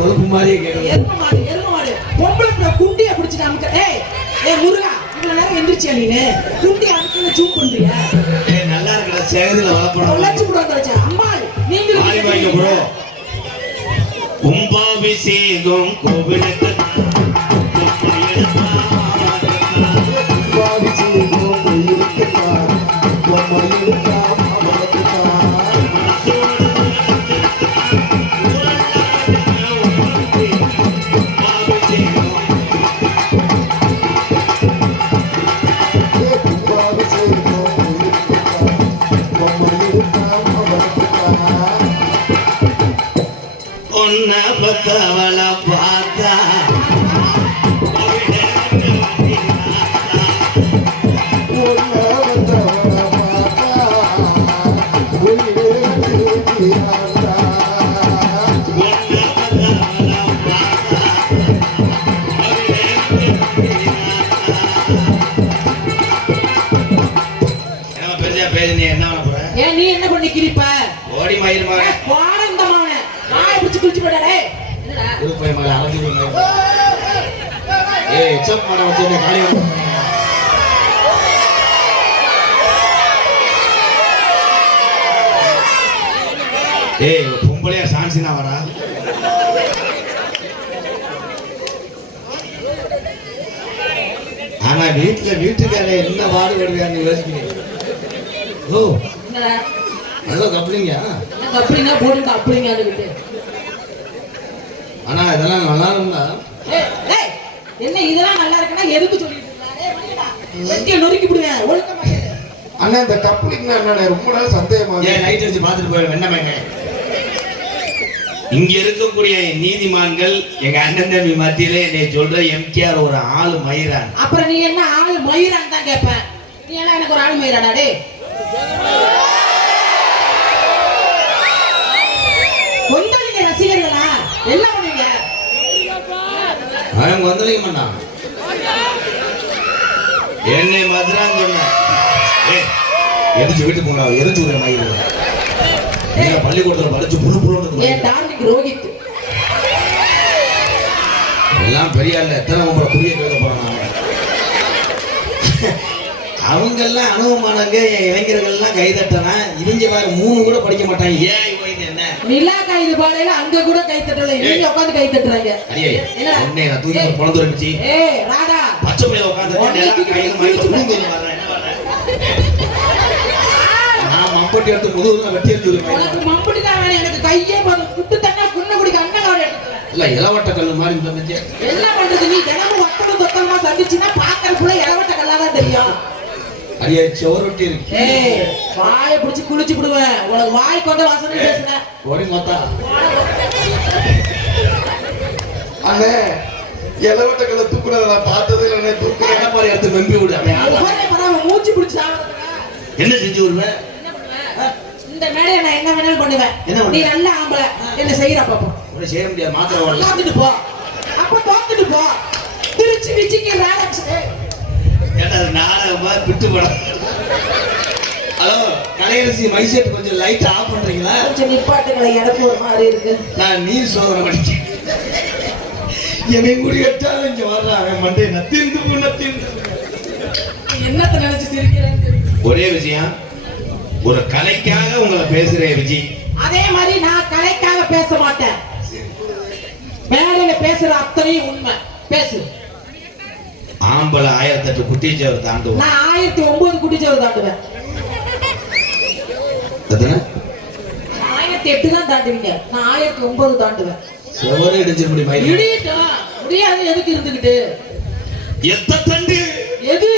கொழுப்பு மாதிரியே கேட்குது எரும மாடு எரும மாடு. பொம்பளை பிள்ளை குண்டிய பிடிச்சிட்டு அமுக்க. ஏய் ஏய் முருகா இவ்வளவு நேரம் எந்திரிச்சியா நீனு? குண்டி அமுக்கு சூப் பண்றியா? ஏய் நல்லா இருக்கடா சேகதில் வளப்படம் தொலைச்சு கூட வந்துருச்சு அம்மா நீங்களும் மாறி வாங்க ப்ரோ. கும்பாபிஷேகம் கோவிலுக்கு ஒன்ன பத்தவளை பார்த்தா. என்ன பெருசா பேசு நீ என்ன பண்ண போற ஏன் நீ என்ன பண்ணி கிரிப்ப ஓடி மயிர் மகன் போட இந்த மவனே வாயை பிடிச்சு குளிச்சு போடா டேய் பையன் மகன் அழைச்சி ஏய் எச்சப் மாட வச்சு காலி ஏய் பொம்பளையா சான்சினா வரா ஆனா வீட்டுல வீட்டுக்காரே என்ன பாடுபடுவியான்னு யோசிக்கிறேன் ஓ நல்ல கப்பலிங்க நாங்க அப்படிங்க போடுங்க அப்படிங்க அதுக்கிட்டு ஆனா இதெல்லாம் நல்லா இருந்தா? என்ன இதெல்லாம் நல்லா இருக்குன்னா எதுக்கு சொல்லிட்டு இருக்கா டேய் மணிடா வெட்டிய நொறுக்கி விடுவேன் ஒழுக்கமா. அண்ணா இந்த கப்ளிங்னா என்னண்ணே ரொம்ப நாள் சந்தேகமா ஏன் நைட் வச்சு பார்த்துட்டு போய் வெண்ணமேங்க இங்க இருக்கக்கூடிய நீதிமான்கள் எங்க அண்ணன் தம்பி மத்தியில என்னை சொல்ற எம்கேஆர் ஒரு ஆள் மயிரான் அப்புறம் நீ என்ன ஆளு மயிரான்னு தான் கேட்பேன் நீ என்ன எனக்கு ஒரு ஆள் மயிராடா டேய். கொந்தளிங்க ரசிகர்களா? என்ன அவன் வந்துலைக்க மாட்டான் என்னை மதுரான்னு சொன்னான் எரிச்சு வீட்டு போங்க எரிச்சு விடுற மயில் நீங்க பள்ளிக்கூடத்துல படிச்சு புழு புழு என் டார்லிங் ரோஹித். எல்லாம் பெரிய ஆள். எத்தனை உங்களை புரிய கேட்க போறாங்க அவங்க எல்லாம் அனுபவமானவங்க என் இளைஞர்கள் எல்லாம் கைதட்டனா இவங்க வேற மூணு கூட படிக்க மாட்டாங்க. ஏன் நிலா காயுது பாடையில அங்க கூட கை தட்டல நீங்க உட்காந்து கை தட்டுறாங்க. அடியே? உன்னை நான் தூக்கி குழந்தை இருந்துச்சு ஏய் ராடா பச்சை உட்காந்து உன்னை தூக்கி கையில் புழுந்து வர்றேன். நான் மம்பட்டி எடுத்து முதுகுல வெட்டி எடுத்து உனக்கு மம்புடி தான் வேணும். எனக்கு கையே போதும். குட்டு தண்ணா குன்ன குடிக்க அண்ணன் காவடி எடுத்துக்கிறேன் இல்ல இளவட்ட கல்லு மாதிரி இருந்துச்சு என்ன பண்றது நீ? தினமும் வட்டமும் தொத்தமா சந்திச்சுன்னா பாக்கறதுக்குள்ள இளவட்ட கல்லா தான் தெரியும். அடியே செவரொட்டி இருக்கு. ஏய் வாயை பிடிச்சு குளிச்சு விடுவேன். உனக்கு வாய் கொண்ட வாசனை பேசுறேன் ஓடி மொத்தா. அண்ணே இளவட்ட கல்ல தூக்குறத நான் பார்த்ததே இல்லைண்ணே தூக்குறேன் என்ன மாதிரி எடுத்து மெம்பி விடு. ஒரே மூச்சு பிடிச்சு சாவறதுக்கா? என்ன செஞ்சு விடுவேன் என்ன பண்ணுவேன் இந்த மேடையை நான் என்ன வேணாலும் பண்ணுவேன். என்ன? நீ நல்ல ஆம்பளை. என்ன செய்யற பாப்போம் ஒன்றும் செய்ய முடியாது மாத்திரை வரல தோத்துட்டு போ. அப்ப தோத்துட்டு போ. திருச்சி விச்சிக்கு ராடாக்ஸ் ஏன்னா அது நாடகமா பிட்டு படம். ஹலோ கலையரசி மைசெட் கொஞ்சம் லைட் ஆஃப் பண்றீங்களா? கொஞ்சம் நிப்பாட்டுகளை எனக்கு ஒரு மாதிரி இருக்கு. நான் நீர் சோதனை பண்ணிட்டேன் எவன் குடி கட்டாலும் இங்க வர்றான். அவன் மண்டே நத்திருந்து நத்திருந்து என்னத்தை நினைச்சு சிரிக்கிறேன்னு தெரியும். ஒரே விஷயம் ஒரு கலைக்காக உங்களை பேசுறேன் விஜய் அதே மாதிரி நான் கலைக்காக பேச மாட்டேன். மேடையில பேசுற அத்தனையும் உண்மை. பேசு. ஆம்பளை ஆயிரத்தெட்டு குட்டிச்சவர் தாண்டுவோம். நான் ஆயிரத்தி ஒன்பது குட்டிச்சவர் தாண்டுவேன். எத்தனை? ஆயிரத்தி எட்டு தான் தாண்டுவீங்க. நான் ஆயிரத்தி ஒன்பது தாண்டுவேன். செவரே இடிச்சிட முடியுமா இடியட்டும் முடியாது. எதுக்கு இருந்துகிட்டு? எத்த தண்டு? எது?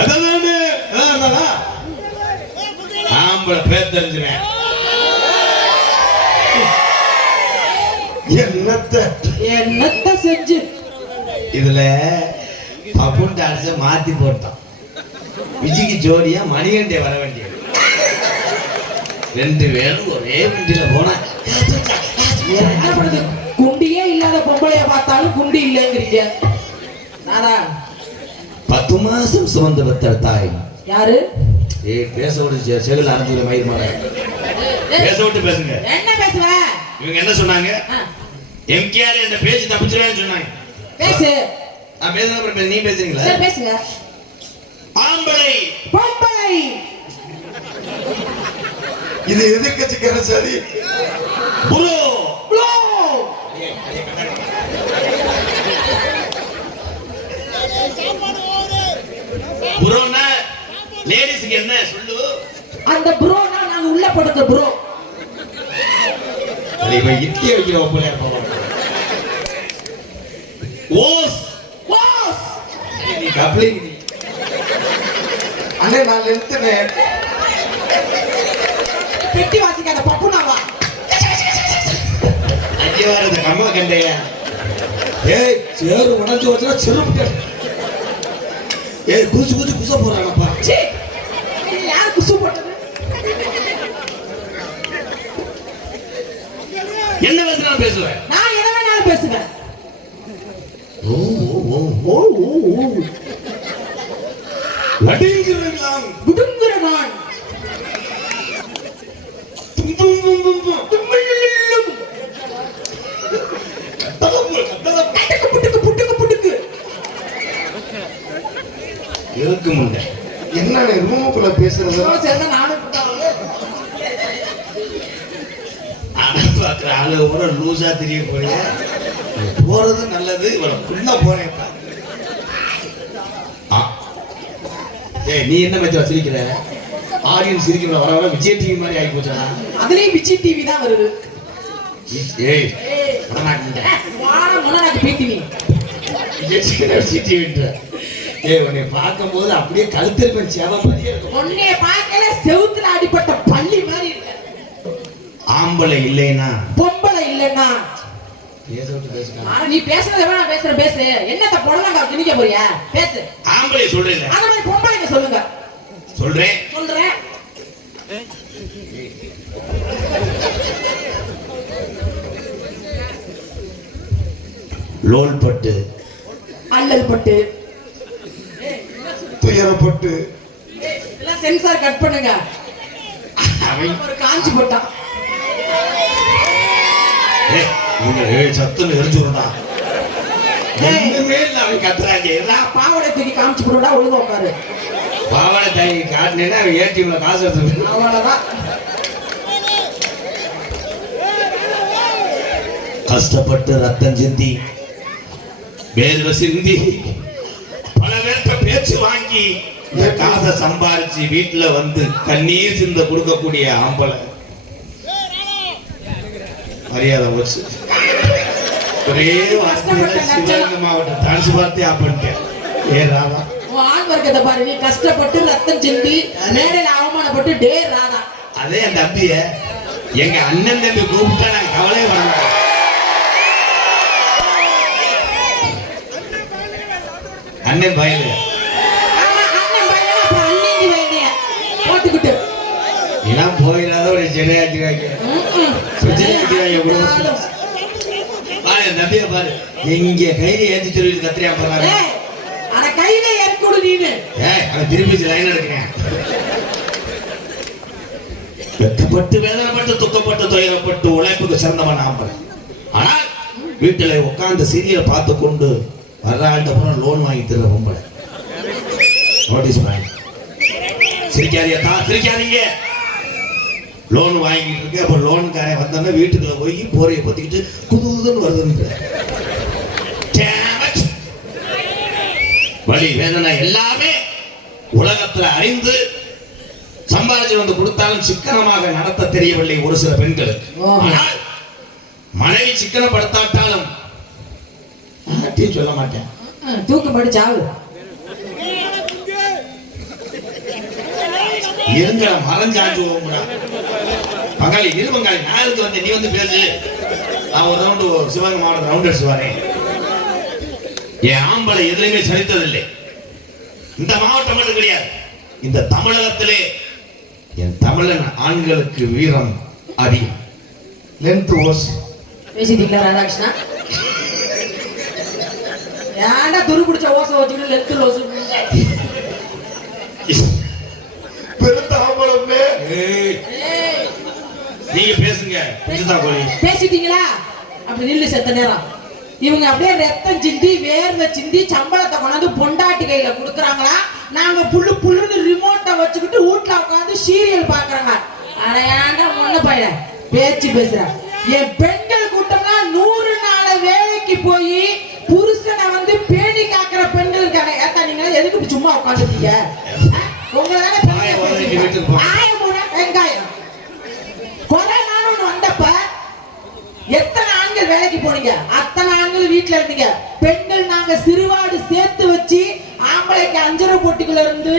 எதாவது ஆம்பளை பேர் தெரிஞ்சுவேன் என்னத்த? என்னத்த செஞ்சு? இதுல பப்புன் டான்ஸ மாத்தி போட்டோம் விஜய்க்கு ஜோடியா மணிகண்டே வர வேண்டியது. ரெண்டு பேரும் ஒரே வண்டியில போனா என்ன பண்ணுது குண்டியே இல்லாத பொம்பளைய பார்த்தாலும் குண்டி இல்லைங்கிறீங்க. நாரா பத்து மாசம் சுமந்து பெற்ற தாய். யாரு? ஏய் பேச விட்டு செவில் அரைஞ்சு மயிர் மாட பேச விட்டு பேசுங்க. என்ன பேசுவ? இவங்க என்ன சொன்னாங்க? எம்கேஆர் இந்த பேச்சு தப்பிச்சிருவேன்னு சொன்னாங்க. பேசு. நான் பேசுன அப்புறம் பே- நீ பேசுறீங்களா? சரி பேசுங்க. ஆம்பளை. பொம்பளை. இது எதிர்கட்சிக்கார சரி புரோ. ப்ளோ புரோன்னா லேடிஸ்க்கு என்ன? சொல்லு. அந்த ப்ரோனா நாங்க உள்ள போடுற ப்ரோ. இவன் இட்லி வைக்கிற ஒப்பலையா போவான் அண்ணே நான் நிறுத்தினேன் பெட்டி வாசிக்காத பப்புனாவா வர இந்த கம்மா கண்டைய ஏய் சேரு உடஞ்சு வச்சா செருப்பு ஏய் குச போறானப்பா சீ இது யார் குசு போட்டது என்ன பேசுறான் பேசுவேன் நான் என்ன வேணாலும் பேசுவேன் ஓ ஓ ஓ ஓ ஓ ஓ லடிங்கிறான் குடுங்குற நான் தும் தும் தும் தும் தும் தும்மில்லும். கட்டளம். கட்டளம் கட்டுக்கு புட்டுக்கு புட்டுக்கு புட்டுக்கு. இருக்கு முண்டை என்னண்ணே ரூமுக்குள்ள பேசுறது? நானும் அடம் பார்க்குற ஆளு கூட லூஸா தெரிய போறது நல்லது இவனுக்குள்ள போறேன்ப்பா. ஆ. ஏய் நீ என்ன மச்சா சிரிக்கிற? ஆடியன்ஸ் சிரிக்கிற வர வர விஜய் டிவி மாதிரி ஆகி போச்சா? அதுலயும் விஜய் டிவி தான் வருது. ஏய் விடமாட்டேன் வார முன்னாடி பேட்டிவி விஜய் டிவின்ற ஏய் உன்னை பார்க்கும்போது அப்படியே மாதிரியே இருக்கும். உன்னைய பார்க்கல செவுத்துல அடிப்பட்ட பள்ளி மாதிரி இருக்க ஆம்பளை இல்லைன்னா பொம்பளை இல்லைன்னா பேச விட்டு பேசுறான் ஆனா நீ பேசுறத விட நான் பேசுறேன் பேசு. என்னத்த புடலங்கா திணிக்க போறியா? பேசு. ஆம்பளை சொல்றேன் அந்த மாதிரி பொம்பளைங்க சொல்லுங்க. சொல்றேன். சொல்றேன். லோல் பட்டு அல்லல் பட்டு துயரப்பட்டு. எல்லாம் சென்சார் கட் பண்ணுங்க. ஒரு காஞ்சி போட்டான் சத்துன்னு எரிஞ்சுடா ஒண்ணுமே இல்ல அவன் கத்துறாங்க. நான் பாவாடை தூக்கி காமிச்சு போடுடா ஒழுங்கா உட்காரு பாவாடை தாங்கி காட்டினேன்னா அவன் ஏடிஎம்ல காசு எடுத்து அவ்வளவுதான். கஷ்டப்பட்டு ரத்தம் சிந்தி வேர்வை சிந்தி பல பேர்த்த பேச்சு வாங்கி இந்த காசை சம்பாரிச்சு வீட்டுல வந்து கண்ணீர் சிந்த கொடுக்கக்கூடிய ஆம்பளை. மரியாதை வச்சு ஒரே வார்த்தையில சிவகங்கை மாவட்டம் டான்ஸ் பார்த்தே ஆப்பிட்டேன் ஏ ராதா. ஆண் வர்க்கத்தை பாரு நீ கஷ்டப்பட்டு ரத்தம் சிந்தி மேடையில அவமானப்பட்டு டே ராதா. அதே என் தம்பிய எங்க அண்ணன் தம்பி கூப்பிட்டா நான் கவலையே பண்ண மாட்டேன். அண்ணன் பயலு. ஆமா அண்ணன் பையனா அப்புறம் அண்ணி வேண்டிய போட்டுக்கிட்டு. இதெல்லாம் போயிடாத ஒரு தம்பிய பாரு. எங்க கையில ஏத்தி சொல்லி கத்திரியா ஏய், அட கையில இறக்குடு நீனு. ஏய் அவன் திருப்பி லைன் எடுக்கிறேன் வெட்கப்பட்டு வேதனைப்பட்டு துக்கப்பட்டு துயரப்பட்டு உழைப்புக்கு சிறந்தவன் ஆம்பளை ஆனால் வீட்டுல உட்கார்ந்து சீரியல் பார்த்து கொண்டு வர்ற ஆள்கிட்ட அப்புறம் லோன் வாங்கி தர பொம்பளை. நோட்டீஸ் வாங்கி சிரிக்காதீங்க தான் சிரிக்காதீங்க. லோன் வாங்கிட்டு இருக்கு அப்ப லோனுக்காரன் வந்தோன்னே வீட்டுக்குள்ள போய் போரையை பத்திக்கிட்டு குது குதுன்னு வருதுன்னு. வலி வேதனை எல்லாமே உலகத்துல அறிந்து சம்பாதிச்சு வந்து கொடுத்தாலும் சிக்கனமாக நடத்த தெரியவில்லை ஒரு சில பெண்கள் ஓஹோ. ஆனால் மனைவி சிக்கனப்படுத்தாட்டாலும் சொல்ல மாட்டேன் ம்ம். தூக்கு படி சாவு இருங்க மறைஞ்சாஞ்சு போகும்டா பங்காளி இரு பங்காளி நான் இருக்கு வந்து நீ வந்து பேசு நான் ஒரு ரவுண்டு சிவகங்கை மாவட்டம் ரவுண்ட் அடிச்சு வரேன். என் ஆம்பளை எதுலையுமே சலித்ததில்லை இந்த மாவட்டம் மட்டும் கிடையாது. இந்த தமிழகத்திலே என் தமிழன் ஆண்களுக்கு வீரம் அதிகம். லென்த் ஓஸ் பேசிட்டீங்களா ராதாகிருஷ்ணா? ஏன்டா துரு பிடிச்ச ஓசை வச்சுக்கிட்டு லோசு பிற ஏய், ஏய், நீங்க பேசுங்க. பேசிட்டீங்களா? அப்படி நில்லு செத்த நேரம். இவங்க அப்படியே ரத்தம் சிந்தி வேர்வை சிந்தி சம்பளத்தை கொண்டாந்து பொண்டாட்டி கையில குடுக்குறாங்களா? நாங்க புல்லு புல்லுன்னு ரிமோட்டை வச்சுக்கிட்டு வீட்ல உட்காந்து சீரியல் பாக்குறாங்க அடையாண்ட முன்ன பையன பேச்சு பேசுற. என் பெண்கள் கூட்டம்னா நூறு நாள் வேலைக்கு போய் புருஷனை வந்து பேணி காக்குற பெண்கள் இருக்காங்க. ஏத்தா நீங்க எதுக்கு சும்மா உட்காந்துருக்கீங்க உங்களை தானே வாயை பெண்கள் உதறிட்டு வீட்டுக்கு போ. ஆயம் போனா வெங்காயம் கொரோனான்னு ஒண்ணு வந்தப்ப எத்தனை ஆண்கள் வேலைக்கு போனீங்க அத்தனை ஆண்கள் வீட்டுல இருந்தீங்க பெண்கள் நாங்க சிறுவாடு சேர்த்து வச்சு ஆம்பளைக்கு அஞ்சரை பொட்டிக்குள்ள இருந்து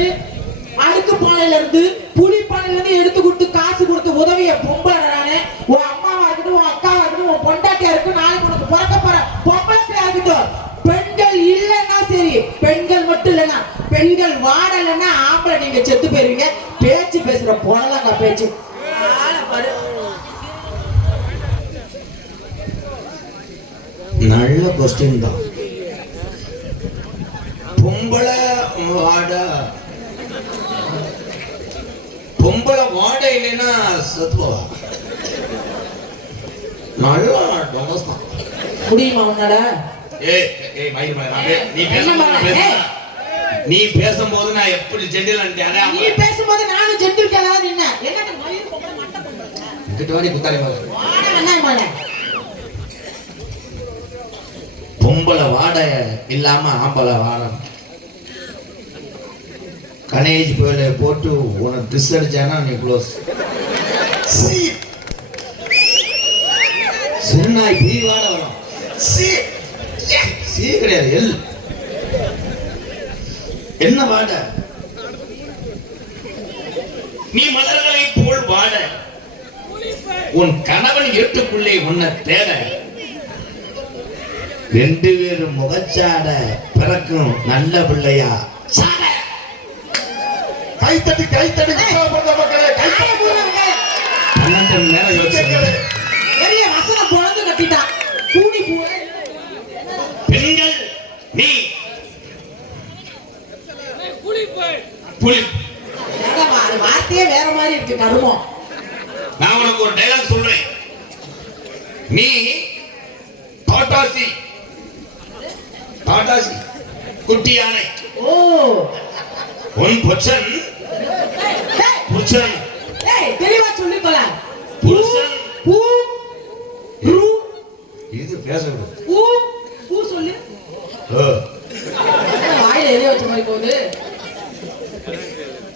அடுக்கு பானையில இருந்து புளி பானையில இருந்து எடுத்து கொடுத்து காசு கொடுத்து உதவிய பொம்பளை நானு உன் அம்மாவா இருக்கட்டும் உன் அக்காவா இருக்கட்டும் உன் பொண்டாட்டியா இருக்கும் நாளைக்கு உனக்கு பிறக்க போற பொம்பளை பிள்ளையா இருக்கட்டும். பெண்கள் இல்லைன்னா சரி பெண்கள் மட்டும் இல்லைன்னா பெண்கள் வாடலைன்னா ஆம்பளை நீங்க செத்து போயிருவீங்க. பேச்சு பேசுற போனதாங்க பேச்சு. ஆளை நல்ல கொஸ்டின் தான். பொம்பளை வாட. பொம்பளை வாட இல்லைன்னா சத்துவா நல்லா டொமஸ் தான் முடியுமா உன்னால ஏய் ஏய் மயிர் மயிர் நீ பேசும்போது. நீ பேசும்போது நான் எப்படி ஜெண்டில் நீ பேசும்போது நானும் ஜென்டில்களா நின்னேன். என்ன மயிர் பொம்பளை மட்டை பொம்பளை. கிட்ட வாடி குத்தாடி மாதிரி. பொம்பளை வாடை இல்லாம ஆம்பளை வாடம் கணேஷ் கோயில போட்டு உனக்கு ட்ரெஸ் அடிச்சானா நீ க்ளோஸ் சின்னாய் பீ வாட வரும். சி. கிடையாது. எல். என்ன வாட நீ மலர்களை போல் வாட உன் கணவன் எட்டுக்குள்ளே உன்னை தேட ரெண்டு பேரும் முகச்சாட பிறக்கும் நல்ல பிள்ளையா. கைத்தட்டி கைத்தட்டி. பன்னெண்டு மணி நேரம் பெண்கள் நீ. புலி. வார்த்தையே வேற மாதிரி இருக்கு கருமம். நான் உனக்கு ஒரு டைலாக் சொல்றேன். நீ டாட்டாசி டாட்டாசி குட்டி யானை ஓ. உன் புச்சன் ஏய் தெளிவா சொல்லிக்கொள்ள புருஷன். பூ ரூ இது பேசக்கூடாது பூ பூ சொல்லு. வாயில எதைய வச்ச மாதிரி போகுது.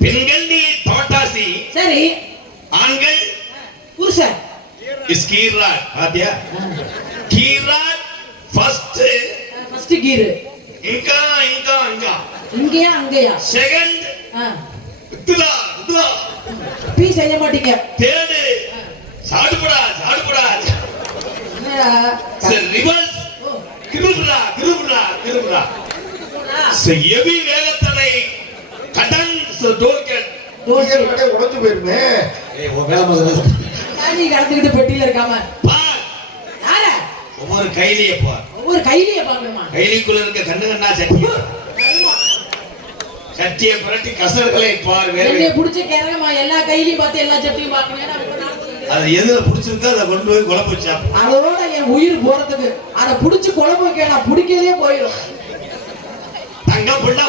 பெண்கள் நீ டாட்டாசி சரி. ஆண்கள் புருஷன். ஸ்கீராட் பாத்தியா? கீராட் ஃபர்ஸ்ட் கீரு ఇంకా ఇంకా ఇంకా இங்கேயா அங்கேயா సెకండ్ ஆ, ఇద్దులా ఇద్దులా பீ செய்ய மாட்டீங்க థర్డ్ సాడుపడా సాడుపడా என்னடா రివర్స్ ஓ, கிருபுரா கிருபுரா கிருபுரா ஆ, எவி வேகத்தனை கடன் டோக்கன் தோல் உயர் கடை உடைஞ்சு போயிருமே ஏய் உன் வேலை முதல்ல நீ கடந்துக்கிட்டு பெட்டியில இருக்காம பார் யார ஒவ்வொரு கைலியே பார் ஒவ்வொரு கையிலேயே பாக்கணுமா கைலிக்குள்ள இருக்க கண்ணு கண்ணா சட்டி. சட்டியை புரட்டி கசர்களை பார் வேற. என்னைய புடிச்ச கிறங்கம்மா எல்லா கையிலையும் பார்த்து எல்லா சட்டையும் பாக்கணும் அது எதுல பிடிச்சிருக்கோ அதை கொண்டு போய் குழப்ப வச்சா அதோட என் உயிர் போறதுக்கு அதை புடிச்சு குழம்பு வைக்க நான் பிடிக்கலையே போயிடும். தங்கம் புண்டா